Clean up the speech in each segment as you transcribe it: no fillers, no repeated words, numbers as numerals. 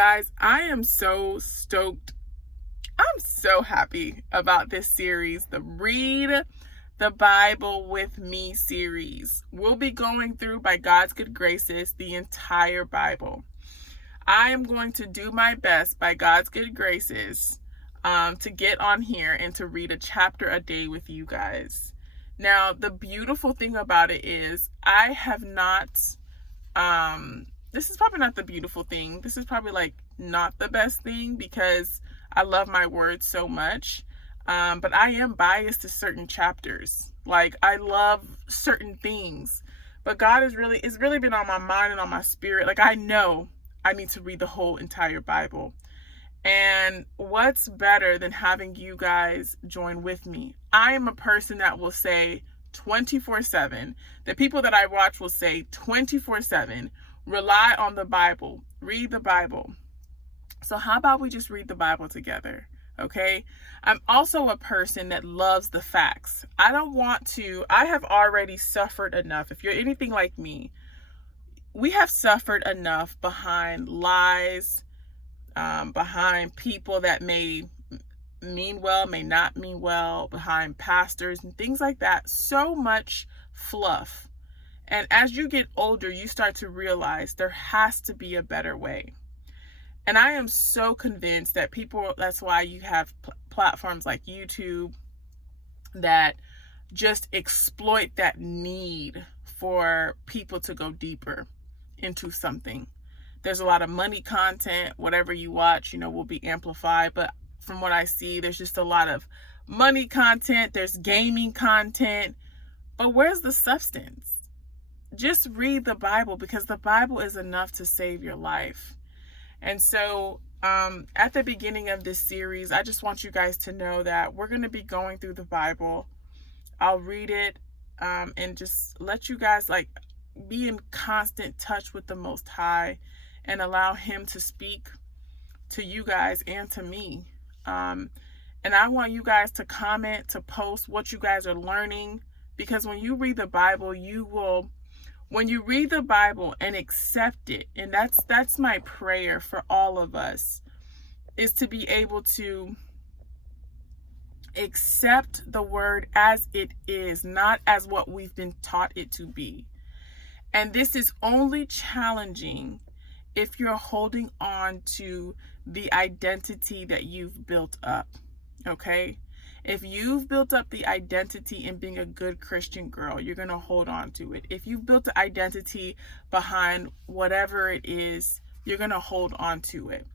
Guys, I am so stoked. I'm so happy about this series, the Read the Bible with Me series. We'll be going through, by God's good graces, the entire Bible. I am going to do my best, by God's good graces, to get on here and to read a chapter a day with you guys. Now, the beautiful thing about it is I have not this is probably not the beautiful thing. This is probably like not the best thing because I love my words so much. But I am biased to certain chapters. Like I love certain things, but God has really, it's really been on my mind and on my spirit. Like I know I need to read the whole entire Bible. And what's better than having you guys join with me? I am a person that will say 24/7. The people that I watch will say 24/7. Rely on the Bible. Read the Bible. So how about we just read the Bible together? Okay? I'm also a person that loves the facts. I have already suffered enough. If you're anything like me, we have suffered enough behind lies, behind people that may mean well, may not mean well, behind pastors and things like that. So much fluff. And as you get older, you start to realize there has to be a better way. And I am so convinced that that's why you have platforms like YouTube that just exploit that need for people to go deeper into something. There's a lot of money content. Whatever you watch, will be amplified. But from what I see, there's just a lot of money content. There's gaming content. But where's the substance? Just read the Bible, because the Bible is enough to save your life. And so at the beginning of this series, I just want you guys to know that we're going to be going through the Bible. I'll read it and just let you guys be in constant touch with the Most High and allow Him to speak to you guys and to me. And I want you guys to comment, to post what you guys are learning, because when you read the Bible, when you read the Bible and accept it, and that's my prayer for all of us, is to be able to accept the word as it is, not as what we've been taught it to be. And this is only challenging if you're holding on to the identity that you've built up, okay? If you've built up the identity in being a good Christian girl, you're going to hold on to it. If you've built the identity behind whatever it is, you're going to hold on to it.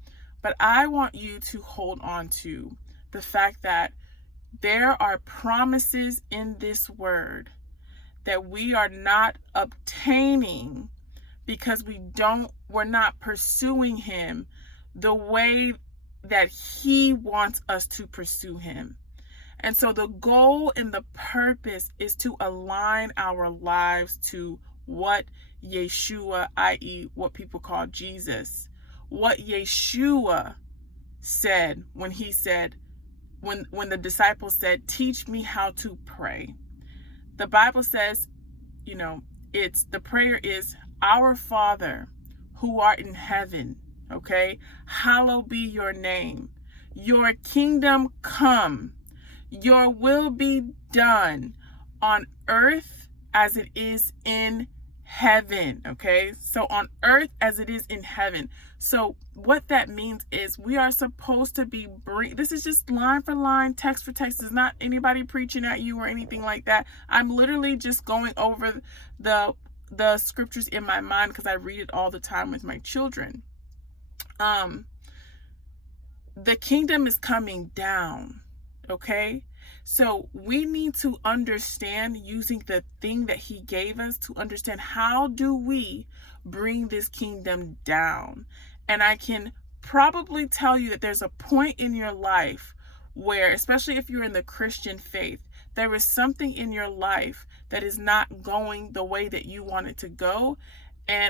But I want you to hold on to the fact that there are promises in this word that we are not obtaining because we're not pursuing Him the way that He wants us to pursue Him. And so the goal and the purpose is to align our lives to what Yeshua, i.e., what people call Jesus, what Yeshua said when He said, when the disciples said, "Teach me how to pray." The Bible says, the prayer is, "Our Father who art in heaven," okay? "Hallowed be your name. Your kingdom come. Your will be done on earth as it is in heaven," okay? So on earth as it is in heaven. So what that means is we are supposed to be this is just line for line, text for text. It's not anybody preaching at you or anything like that. I'm literally just going over the scriptures in my mind because I read it all the time with my children. The kingdom is coming down. Okay, so we need to understand, using the thing that He gave us, to understand how do we bring this kingdom down. And I can probably tell you that there's a point in your life where, especially if you're in the Christian faith, there is something in your life that is not going the way that you want it to go,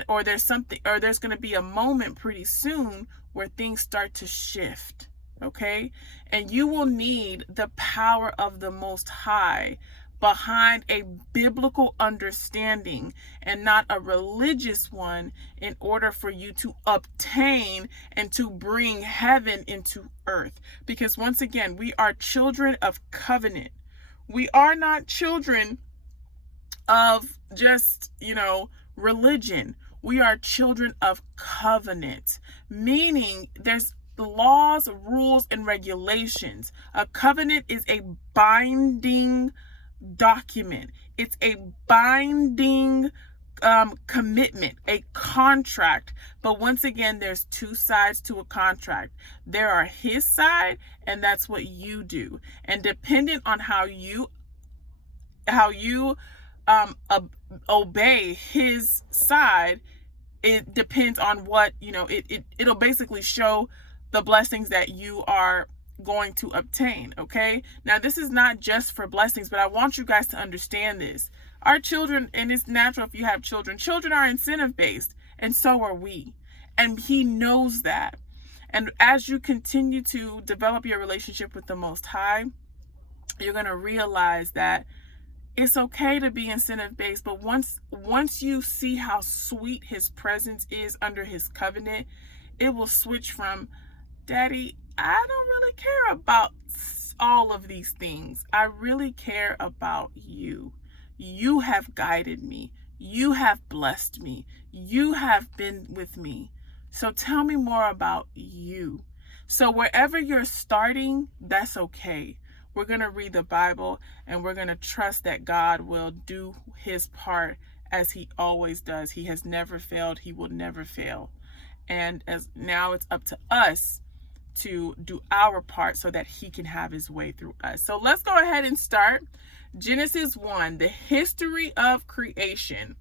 or there's going to be a moment pretty soon where things start to shift. Okay, and you will need the power of the Most High behind a biblical understanding and not a religious one, in order for you to obtain and to bring heaven into earth. Because once again, we are children of covenant. We are not children of just, religion. We are children of covenant, meaning there's laws, rules, and regulations. A covenant is a binding document. It's a binding commitment, a contract. But once again, there's two sides to a contract. There are his side, and that's what you do. And dependent on how you obey his side, it depends on what, it'll basically show the blessings that you are going to obtain. Okay, now this is not just for blessings, but I want you guys to understand this. Our children, and it's natural if you have children are incentive based, and so are we, and he knows that. And as you continue to develop your relationship with the Most High, you're going to realize that it's okay to be incentive based, but once you see how sweet his presence is under his covenant, it will switch from, Daddy, I don't really care about all of these things. I really care about you. You have guided me. You have blessed me. You have been with me. So tell me more about you. So wherever you're starting, that's okay. We're going to read the Bible, and we're going to trust that God will do his part as he always does. He has never failed. He will never fail. And as now it's up to us to do our part so that he can have his way through us. So let's go ahead and start. Genesis 1, the history of creation.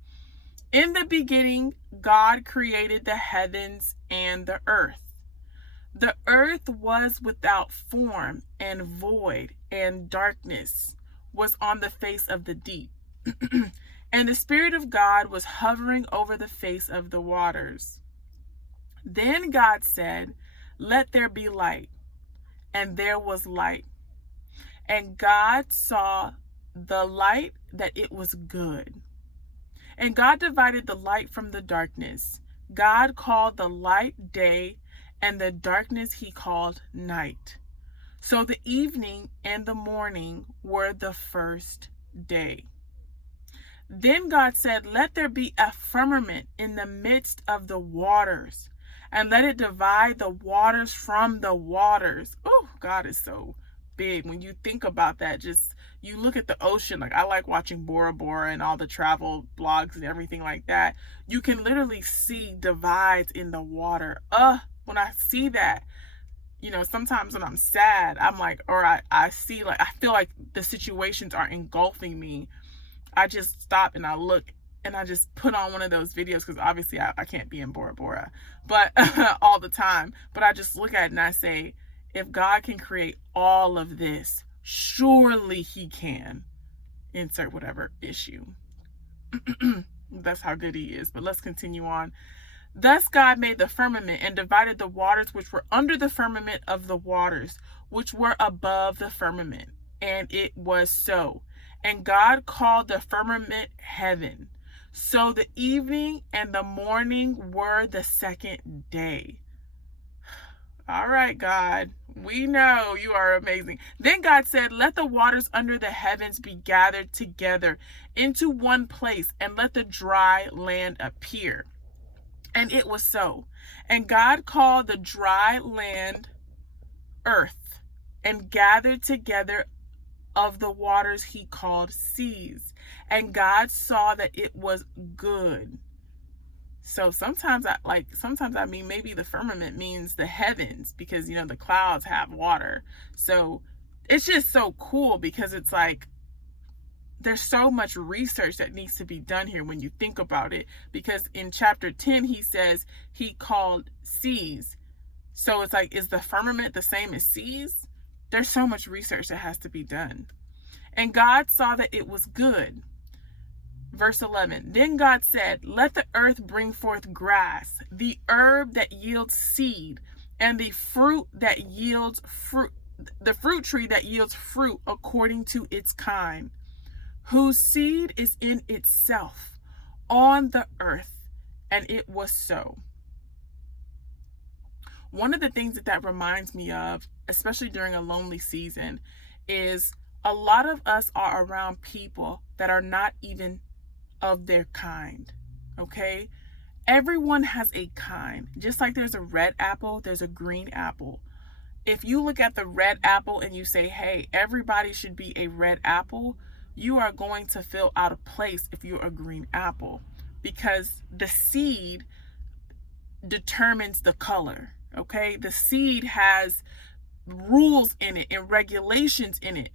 In the beginning, God created the heavens and the earth. The earth was without form and void, and darkness was on the face of the deep. And the Spirit of God was hovering over the face of the waters. Then God said, "Let there be light." And there was light. And God saw the light that it was good. And God divided the light from the darkness. God called the light day, and the darkness he called night. So the evening and the morning were the first day. Then God said, "Let there be a firmament in the midst of the waters, and let it divide the waters from the waters." Oh, God is so big. When you think about that, just you look at the ocean. Like, I like watching Bora Bora and all the travel blogs and everything like that. You can literally see divides in the water. When I see that, sometimes when I'm sad, I'm like, or I see, like, I feel like the situations are engulfing me. I just stop and I look, and I just put on one of those videos, because obviously I can't be in Bora Bora, but all the time. But I just look at it and I say, if God can create all of this, surely he can insert whatever issue. That's how good he is. But let's continue on. Thus God made the firmament and divided the waters which were under the firmament of the waters which were above the firmament. And it was so. And God called the firmament heaven. So the evening and the morning were the second day. All right, God, we know you are amazing. Then God said, "Let the waters under the heavens be gathered together into one place, and let the dry land appear." And it was so. And God called the dry land earth, and gathered together of the waters he called seas. And God saw that it was good. So sometimes I mean, maybe the firmament means the heavens, because, the clouds have water. So it's just so cool, because it's like, there's so much research that needs to be done here when you think about it, because in chapter 10, he says he called seas. So it's like, is the firmament the same as seas? There's so much research that has to be done. And God saw that it was good. Verse 11, then God said, "Let the earth bring forth grass, the herb that yields seed, and the fruit that yields fruit, the fruit tree that yields fruit according to its kind, whose seed is in itself on the earth. And it was so. One of the things that reminds me of, especially during a lonely season, is a lot of us are around people that are not even of their kind. Okay? Everyone has a kind. Just like there's a red apple, there's a green apple. If you look at the red apple and you say, hey, everybody should be a red apple, you are going to feel out of place if you're a green apple, because the seed determines the color. Okay? The seed has rules in it and regulations in it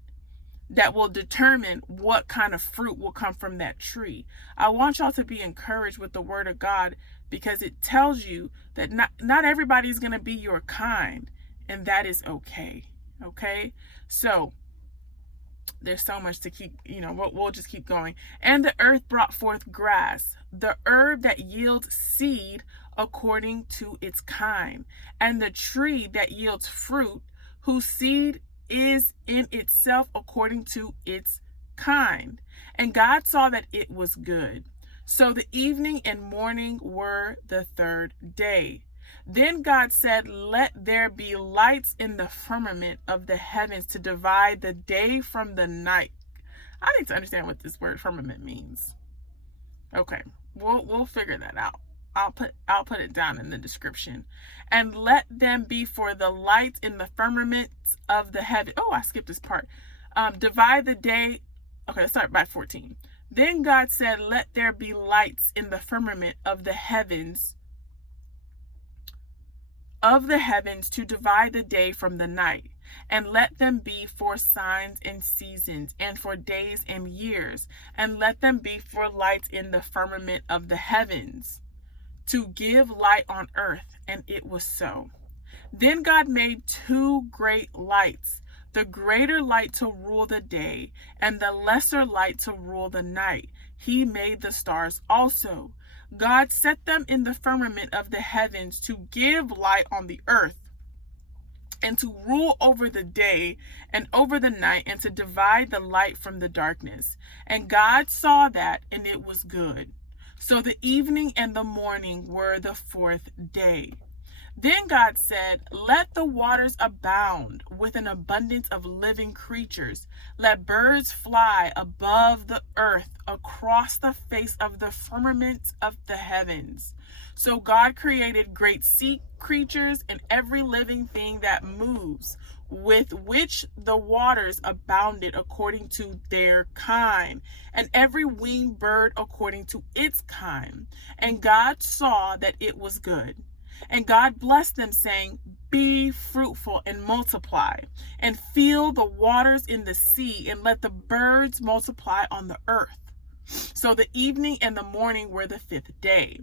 that will determine what kind of fruit will come from that tree. I want y'all to be encouraged with the word of God, because it tells you that not everybody's going to be your kind, and that is okay. Okay? So there's so much to keep, we'll just keep going. And the earth brought forth grass, the herb that yields seed according to its kind, and the tree that yields fruit, whose seed is in itself according to its kind. And God saw that it was good. So the evening and morning were the third day. Then God said, let there be lights in the firmament of the heavens to divide the day from the night. I need to understand what this word firmament means. Okay, we'll figure that out. I'll put it down in the description. And let them be for the lights in the firmament of the heaven. Oh, I skipped this part. Divide the day. Okay, let's start by 14. Then God said, let there be lights in the firmament of the heavens to divide the day from the night, and let them be for signs and seasons, and for days and years, and let them be for lights in the firmament of the heavens, to give light on earth. And it was so. Then God made two great lights, the greater light to rule the day, and the lesser light to rule the night. He made the stars also. God set them in the firmament of the heavens to give light on the earth, and to rule over the day and over the night, and to divide the light from the darkness. And God saw that, and it was good. So the evening and the morning were the fourth day. Then God said, let the waters abound with an abundance of living creatures. Let birds fly above the earth across the face of the firmament of the heavens. So God created great sea creatures and every living thing that moves, with which the waters abounded according to their kind, and every winged bird according to its kind. And God saw that it was good. And God blessed them, saying, be fruitful and multiply, and fill the waters in the sea, and let the birds multiply on the earth. So the evening and the morning were the fifth day.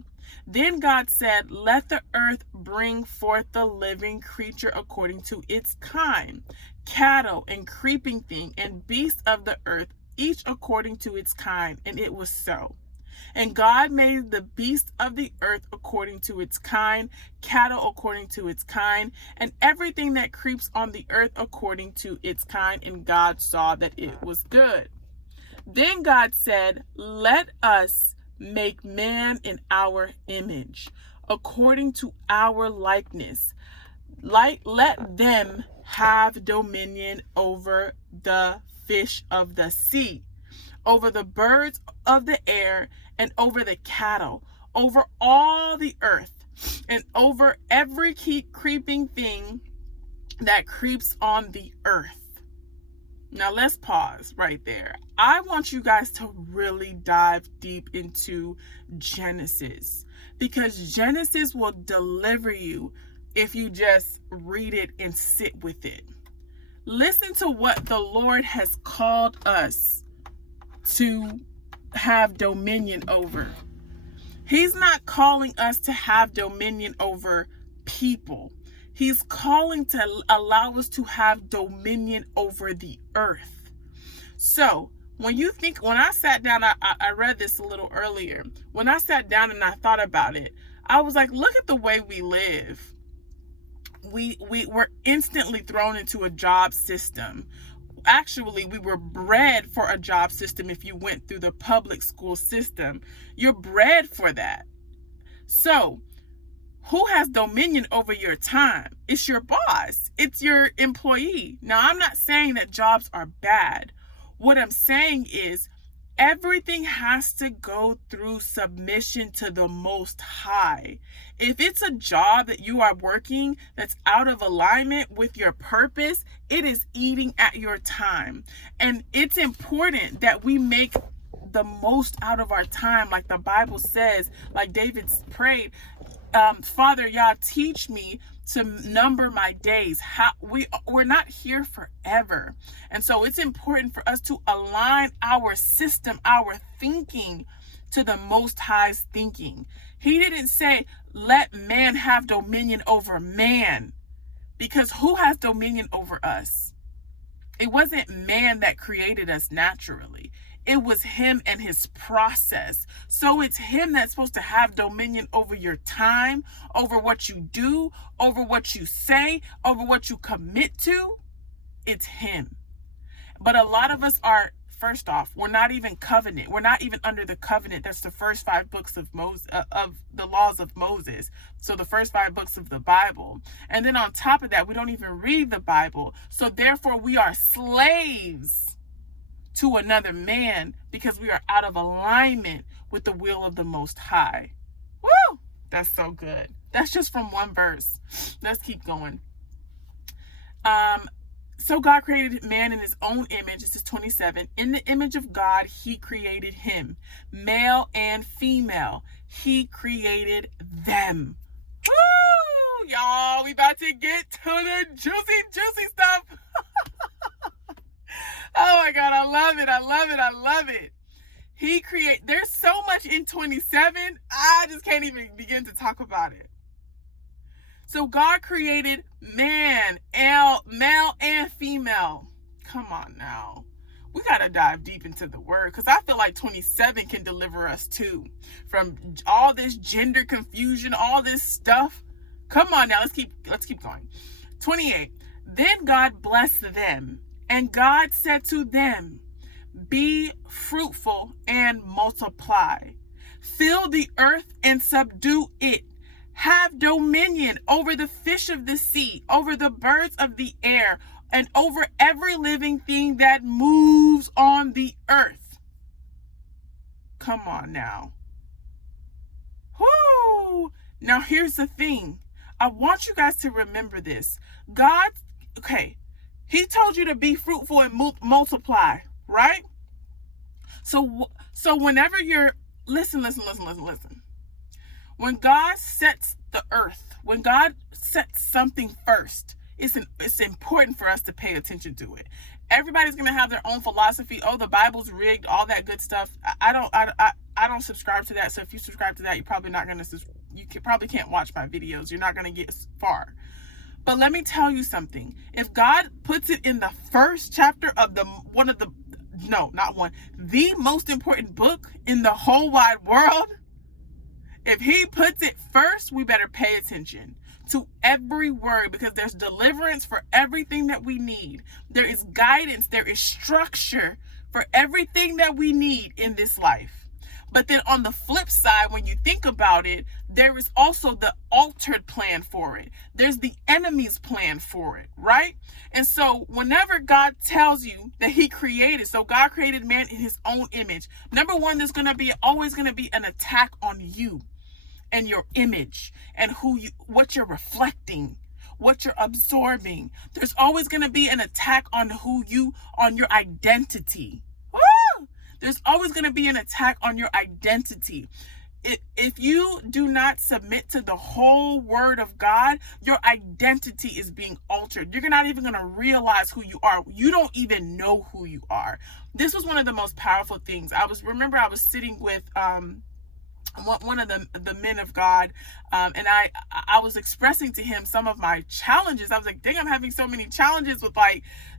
Then God said, let the earth bring forth the living creature according to its kind, cattle and creeping thing, and beasts of the earth, each according to its kind. And it was so. And God made the beasts of the earth according to its kind, cattle according to its kind, and everything that creeps on the earth according to its kind. And God saw that it was good. Then God said, let us make man in our image, according to our likeness. Let them have dominion over the fish of the sea, over the birds of the air, and over the cattle, over all the earth, and over every creeping thing that creeps on the earth. Now let's pause right there. I want you guys to really dive deep into Genesis, because Genesis will deliver you if you just read it and sit with it. Listen to what the Lord has called us to have dominion over. He's not calling us to have dominion over people. He's calling to allow us to have dominion over the earth. So when I sat down, I read this a little earlier. When I sat down and I thought about it, I was like, look at the way we live. We were instantly thrown into a job system. Actually, we were bred for a job system. If you went through the public school system, you're bred for that. So who has dominion over your time? It's your boss. It's your employee. Now, I'm not saying that jobs are bad. What I'm saying is everything has to go through submission to the Most High. If it's a job that you are working that's out of alignment with your purpose, it is eating at your time. And it's important that we make the most out of our time, like the Bible says, like David prayed, Father, Yah, teach me to number my days. We're not here forever. And so it's important for us to align our system, our thinking, to the Most High's thinking. He didn't say, let man have dominion over man, because who has dominion over us? It wasn't man that created us naturally. It was him and his process. So it's him that's supposed to have dominion over your time, over what you do, over what you say, over what you commit to. It's him. But a lot of us are, first off, we're not even covenant. We're not even under the covenant. That's the first 5 books of Moses, of the laws of Moses. So the first 5 books of the Bible. And then on top of that, we don't even read the Bible. So therefore, we are slaves to another man because we are out of alignment with the will of the Most High. Woo! That's so good. That's just from one verse. Let's keep going. So God created man in his own image. This is 27. In the image of God, he created him. Male and female, he created them. Woo! Y'all, we about to get to the juicy stuff. Oh my God, I love it. I love it. I love it. There's so much in 27. I just can't even begin to talk about it. So God created man, male and female. Come on now. We got to dive deep into the word, because I feel like 27 can deliver us too from all this gender confusion, all this stuff. Come on now, let's keep going. 28. Then God blessed them, and God said to them, be fruitful and multiply. Fill the earth and subdue it. Have dominion over the fish of the sea, over the birds of the air, and over every living thing that moves on the earth. Come on now. Whoo! Now here's the thing. I want you guys to remember this. He told you to be fruitful and multiply, right? So whenever you're, listen. When God sets the earth, when God sets something first, it's important for us to pay attention to it. Everybody's gonna have their own philosophy. Oh, the Bible's rigged, all that good stuff. I don't subscribe to that. So if you subscribe to that, you're probably not gonna. Probably can't watch my videos. You're not gonna get far. But let me tell you something. If God puts it in the first chapter of the most important book in the whole wide world, if he puts it first, we better pay attention to every word, because there's deliverance for everything that we need. There is guidance. There is structure for everything that we need in this life. But then on the flip side, when you think about it, there is also the altered plan for it. There's the enemy's plan for it, right? And so whenever God tells you that he created, so God created man in his own image. Number one, there's always going to be an attack on you and your image and what you're reflecting, what you're absorbing. There's always going to be an attack on on your identity. Woo! There's always going to be an attack on your identity. If you do not submit to the whole word of God, your identity is being altered. You're not even going to realize who you are. You don't even know who you are. This was one of the most powerful things. I was sitting with one of the men of God, and I was expressing to him some of my challenges. I was like, dang, I'm having so many challenges with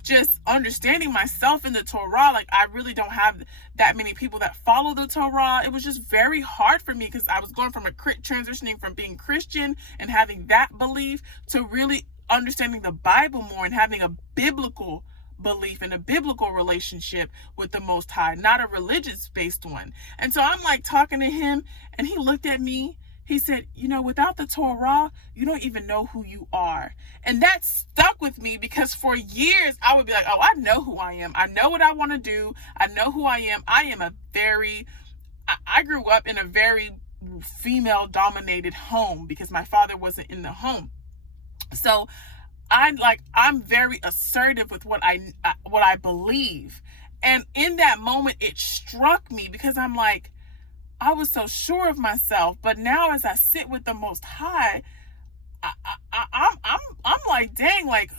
just understanding myself in the Torah. Like, I really don't have that many people that follow the Torah. It was just very hard for me, because I was going from transitioning from being Christian and having that belief to really understanding the Bible more and having a biblical belief and a biblical relationship with the Most High, not a religious based one. And so I'm like talking to him, and he looked at me. He said, without the Torah, you don't even know who you are. And that stuck with me, because for years I would be like, oh, I know who I am. I know what I want to do. I know who I am. I grew up in a very female dominated home because my father wasn't in the home. So I'm very assertive with what I believe. And in that moment, it struck me, because I'm like, I was so sure of myself, but now as I sit with the Most High, I'm like, dang, like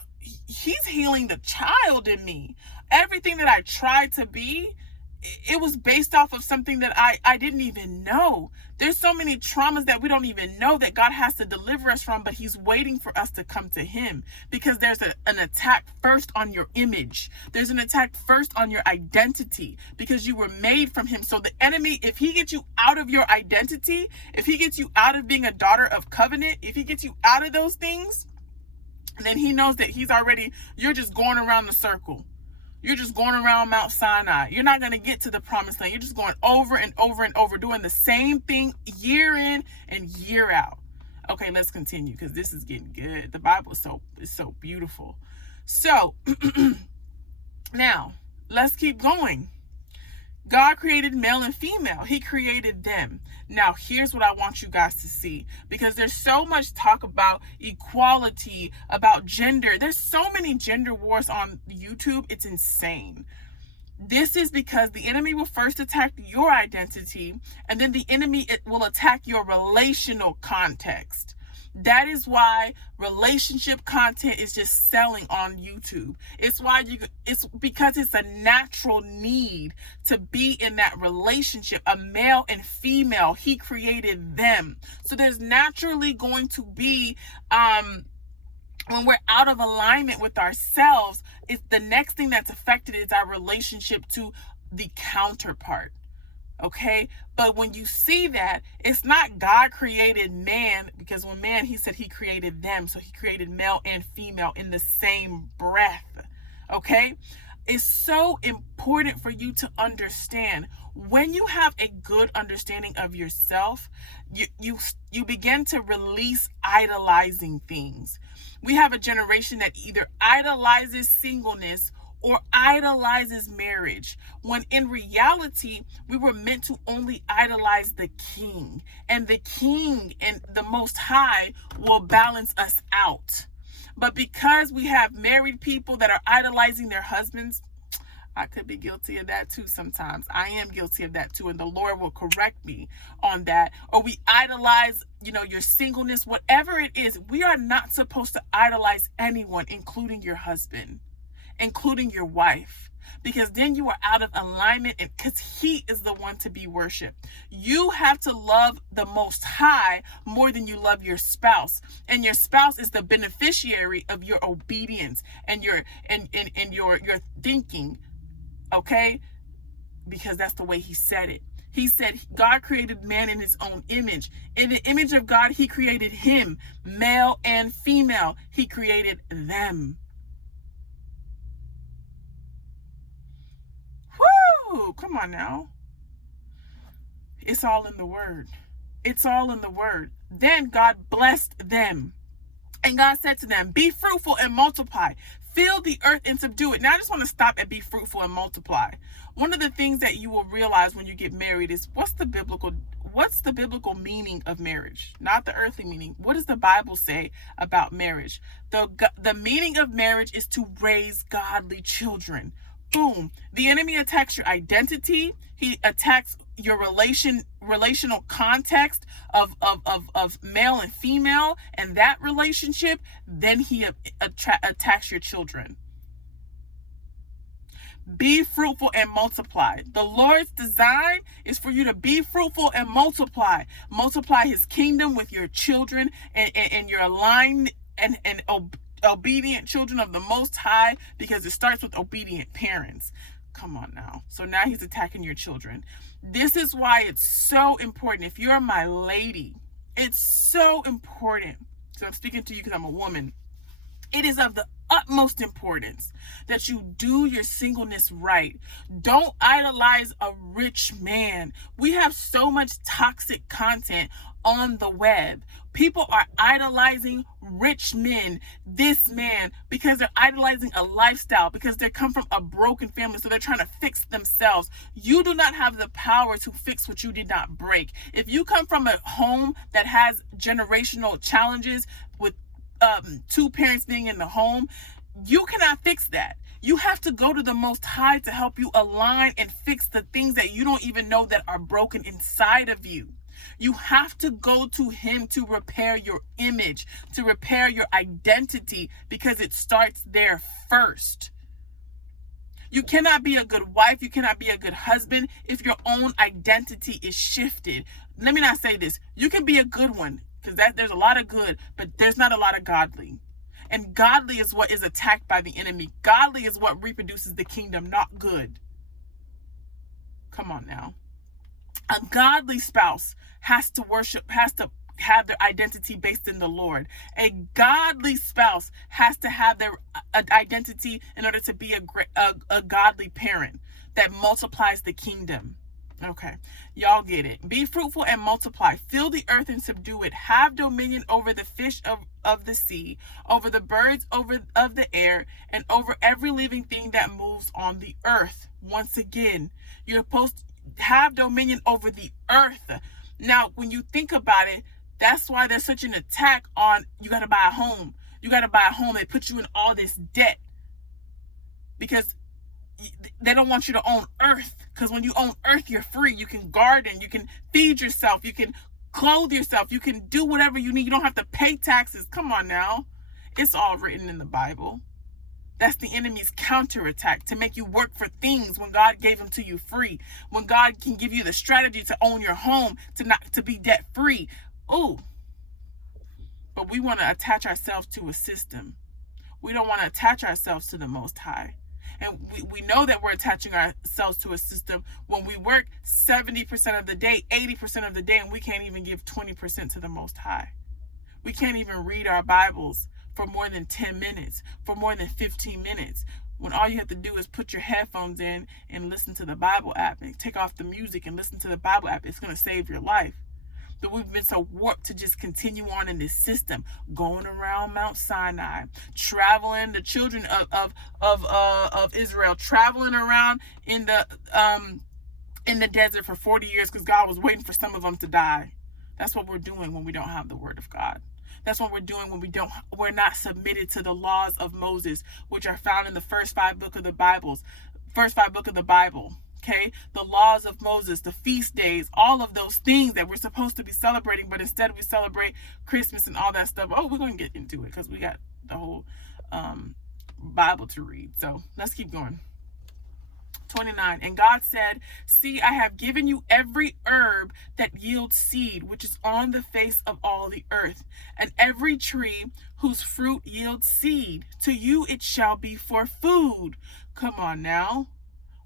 he's healing the child in me. Everything that I tried to be, it was based off of something that I didn't even know. There's so many traumas that we don't even know that God has to deliver us from, but he's waiting for us to come to him, because there's an attack first on your image. There's an attack first on your identity, because you were made from him. So the enemy, if he gets you out of your identity, if he gets you out of being a daughter of covenant, if he gets you out of those things, then he knows that you're just going around the circle. You're just going around Mount Sinai. You're not going to get to the promised land. You're just going over and over and over, doing the same thing year in and year out. Okay, let's continue, because this is getting good. The Bible is so beautiful. So now let's keep going. God created male and female. He created them. Now, here's what I want you guys to see, because there's so much talk about equality, about gender. There's so many gender wars on YouTube. It's insane. This is because the enemy will first attack your identity, and then the enemy will attack your relational context. That is why relationship content is just selling on YouTube. It's because it's a natural need to be in that relationship, a male and female. He created them. So there's naturally going to be, when we're out of alignment with ourselves, it's the next thing that's affected is our relationship to the counterpart. Okay, but when you see that, it's not God created man, because when man, he said he created them. So he created male and female in the same breath. Okay, it's so important for you to understand. When you have a good understanding of yourself, you begin to release idolizing things. We have a generation that either idolizes singleness or idolizes marriage, when in reality, we were meant to only idolize the King. And the King and the Most High will balance us out. But because we have married people that are idolizing their husbands, I could be guilty of that too sometimes. I am guilty of that too, and the Lord will correct me on that. Or we idolize, your singleness, whatever it is. We are not supposed to idolize anyone, including your husband, including your wife, because then you are out of alignment, and because he is the one to be worshiped. You have to love the Most High more than you love your spouse, and your spouse is the beneficiary of your obedience and your thinking. Okay, because that's the way he said it. He said God created man in his own image. In the image of God, he created him, male and female. He created them. Woo! Come on now. It's all in the word. It's all in the word. Then God blessed them. And God said to them, be fruitful and multiply. Fill the earth and subdue it. Now I just want to stop at be fruitful and multiply. One of the things that you will realize when you get married is what's the biblical meaning of marriage? Not the earthly meaning. What does the Bible say about marriage? The meaning of marriage is to raise godly children. Boom. The enemy attacks your identity. He attacks your relational context of male and female and that relationship. Then he attacks your children. Be fruitful and multiply. The Lord's design is for you to be fruitful and multiply. Multiply his kingdom with your children and your aligned and obedient children of the Most High, because it starts with obedient parents. Come on now. So now he's attacking your children. This is why it's so important. If you're my lady, it's so important. So I'm speaking to you because I'm a woman. It is of the utmost importance that you do your singleness right. Don't idolize a rich man. We have so much toxic content on the web. People are idolizing rich men, this man, because they're idolizing a lifestyle, because they come from a broken family, so they're trying to fix themselves. You do not have the power to fix what you did not break. If you come from a home that has generational challenges with two parents being in the home, you cannot fix that. You have to go to the Most High to help you align and fix the things that you don't even know that are broken inside of you. You have to go to him to repair your image, to repair your identity, because it starts there first. You cannot be a good wife, you cannot be a good husband if your own identity is shifted. Let me not say this. You can be a good one, because there's a lot of good, but there's not a lot of godly. And godly is what is attacked by the enemy. Godly is what reproduces the kingdom, not good. Come on now. A godly spouse has to have their identity based in the Lord. A godly spouse has to have their identity in order to be a godly parent that multiplies the kingdom. Okay, y'all get it. Be fruitful and multiply. Fill the earth and subdue it. Have dominion over the fish of the sea, over the birds of the air, and over every living thing that moves on the earth. Once again, you're supposed to have dominion over the earth. Now, when you think about it, that's why there's such an attack on, you got to buy a home. You got to buy a home. They put you in all this debt because they don't want you to own earth. Because when you own earth, you're free. You can garden. You can feed yourself. You can clothe yourself. You can do whatever you need. You don't have to pay taxes. Come on now. It's all written in the Bible. That's the enemy's counterattack, to make you work for things when God gave them to you free. When God can give you the strategy to own your home, to be debt free. Oh, but we want to attach ourselves to a system. We don't want to attach ourselves to the Most High. And we know that we're attaching ourselves to a system when we work 70% of the day, 80% of the day, and we can't even give 20% to the Most High. We can't even read our Bibles for more than 10 minutes, for more than 15 minutes, when all you have to do is put your headphones in and listen to the Bible app, and take off the music and listen to the Bible app. It's going to save your life. But we've been so warped to just continue on in this system, going around Mount Sinai, traveling, the children of Israel, traveling around in the desert for 40 years because God was waiting for some of them to die. That's what we're doing when we don't have the word of God. That's what we're doing when we're not submitted to the laws of Moses, which are found in the first five books of the Bible. Okay, the laws of Moses, the feast days, all of those things that we're supposed to be celebrating, but instead we celebrate Christmas and all that stuff. Oh, we're going to get into it because we got the whole Bible to read. So let's keep going. 29. And God said, see, I have given you every herb that yields seed, which is on the face of all the earth, and every tree whose fruit yields seed. To you it shall be for food. Come on now.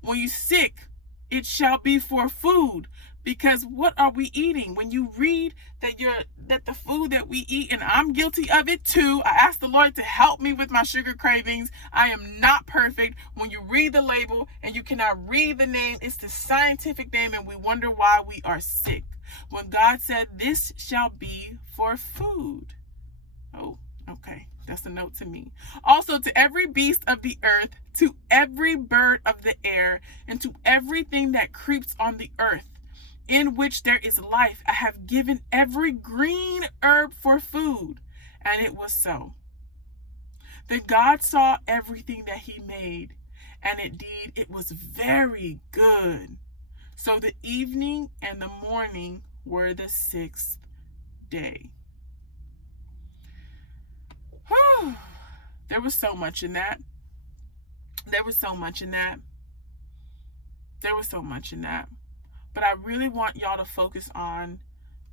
When you're sick, it shall be for food. Because what are we eating? When you read that the food that we eat, and I'm guilty of it too. I ask the Lord to help me with my sugar cravings. I am not perfect. When you read the label and you cannot read the name, it's the scientific name, and we wonder why we are sick. When God said, this shall be for food. Oh, okay. That's a note to me. Also, to every beast of the earth, to every bird of the air, and to everything that creeps on the earth, in which there is life, I have given every green herb for food. And it was so. Then God saw everything that he made, and indeed it was very good. So the evening and the morning were the sixth day. There was so much in that. There was so much in that. But I really want y'all to focus on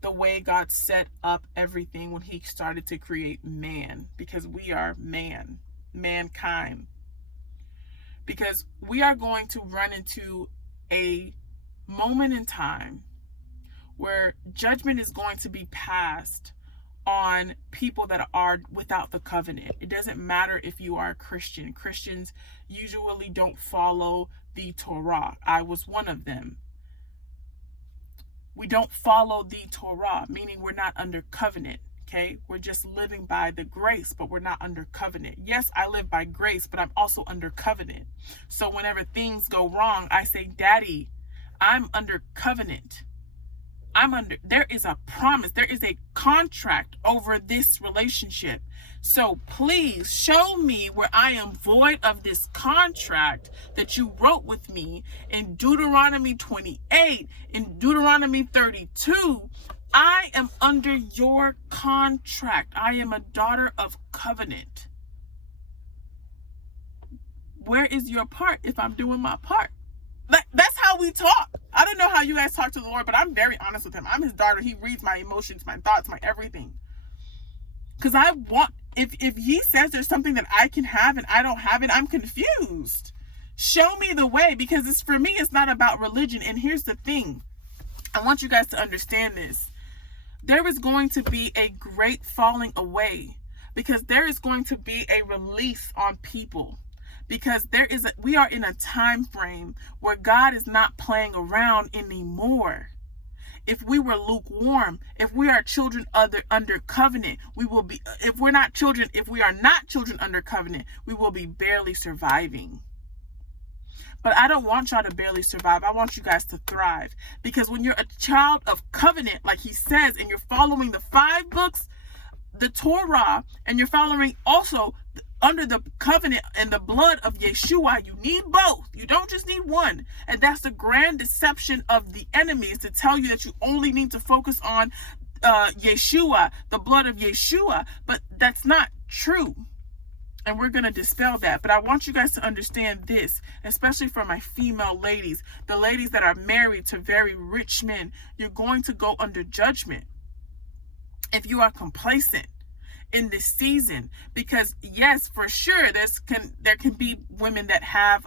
the way God set up everything when he started to create man. Because we are mankind. Because we are going to run into a moment in time where judgment is going to be passed on people that are without the covenant. It doesn't matter if you are a Christian. Christians usually don't follow the Torah. I was one of them. We don't follow the Torah, meaning we're not under covenant. Okay, we're just living by the grace, but we're not under covenant. Yes, I live by grace, but I'm also under covenant. So whenever things go wrong, I say, Daddy, I'm under covenant. There is a promise. There is a contract over this relationship. So please show me where I am void of this contract that you wrote with me in Deuteronomy 28, in Deuteronomy 32. I am under your contract. I am a daughter of covenant. Where is your part if I'm doing my part? That's how we talk. I don't know how you guys talk to the Lord, but I'm very honest with him. I'm his daughter. He reads my emotions, my thoughts, my everything. Because I want, if he says there's something that I can have and I don't have it, I'm confused. Show me the way, because for me, it's not about religion. And here's the thing. I want you guys to understand this. There is going to be a great falling away, because there is going to be a release on people, because we are in a time frame where God is not playing around anymore. If we were lukewarm, if we are children under covenant, we will be, if we are not children under covenant, we will be barely surviving. But I don't want y'all to barely survive. I want you guys to thrive. Because when you're a child of covenant, like he says, and you're following the 5 books, the Torah, and you're following also under the covenant and the blood of Yeshua, you need both. You don't just need one. And that's the grand deception of the enemy, is to tell you that you only need to focus on Yeshua, the blood of Yeshua. But that's not true. And we're going to dispel that. But I want you guys to understand this, especially for my female ladies, the ladies that are married to very rich men. You're going to go under judgment if you are complacent in this season. Because yes, for sure, there can be women that have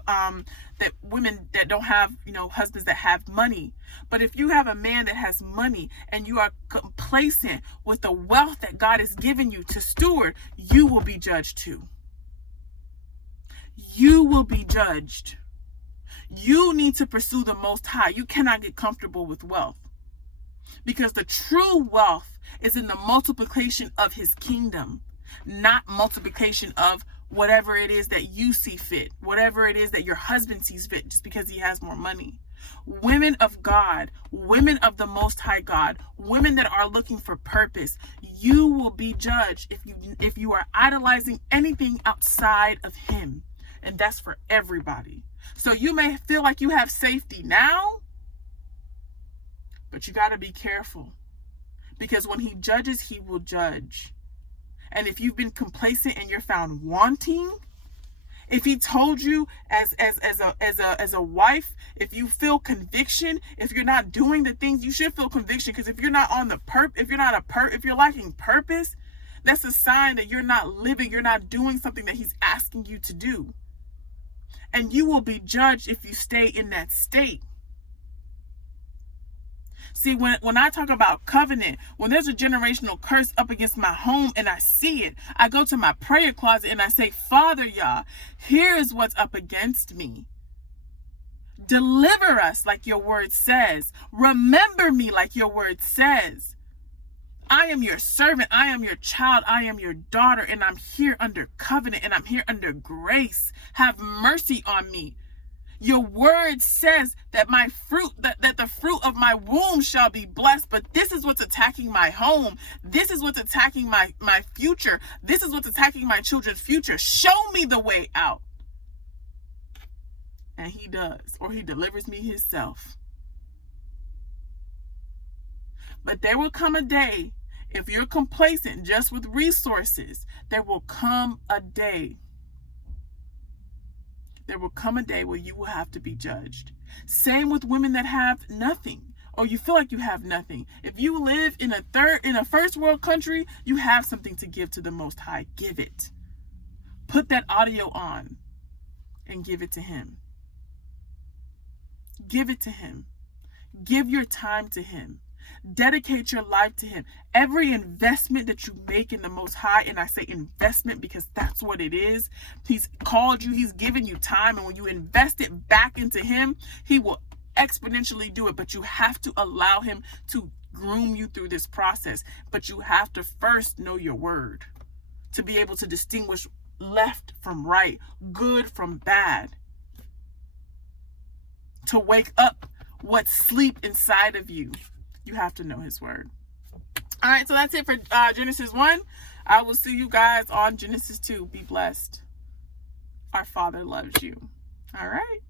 women that don't have, husbands that have money. But if you have a man that has money and you are complacent with the wealth that God has given you to steward, you will be judged too. You will be judged. You need to pursue the Most High. You cannot get comfortable with wealth, because the true wealth is in the multiplication of his kingdom, not multiplication of whatever it is that you see fit, whatever it is that your husband sees fit just because he has more money. Women of God, women of the Most High God, women that are looking for purpose, you will be judged if you are idolizing anything outside of him. And that's for everybody. So you may feel like you have safety now, but you got to be careful, because when he judges, he will judge. And if you've been complacent and you're found wanting, if he told you as a wife, if you feel conviction, if you're not doing the things you should feel conviction, because if you're not on the if you're lacking purpose, that's a sign that you're not living, you're not doing something that he's asking you to do. And you will be judged if you stay in that state. See, when I talk about covenant, when there's a generational curse up against my home and I see it, I go to my prayer closet and I say, Father, Yah, here's what's up against me. Deliver us like your word says. Remember me like your word says. I am your servant. I am your child. I am your daughter. And I'm here under covenant and I'm here under grace. Have mercy on me. Your word says that that the fruit of my womb shall be blessed. But this is what's attacking my home. This is what's attacking my future. This is what's attacking my children's future. Show me the way out. And he does, or he delivers me himself. But there will come a day, if you're complacent just with resources, there will come a day. There will come a day where you will have to be judged. Same with women that have nothing, or you feel like you have nothing. If you live in a first world country, you have something to give to the Most High. Give it. Put that audio on and give it to him. Give it to him. Give your time to him. Dedicate your life to him. Every investment that you make in the Most High, and I say investment because that's what it is. He's called you. He's given you time. And when you invest it back into him, he will exponentially do it. But you have to allow him to groom you through this process. But you have to first know your word to be able to distinguish left from right, good from bad. To wake up what's sleep inside of you, you have to know his word. All right, so that's it for Genesis 1. I will see you guys on Genesis 2. Be blessed. Our Father loves you. All right.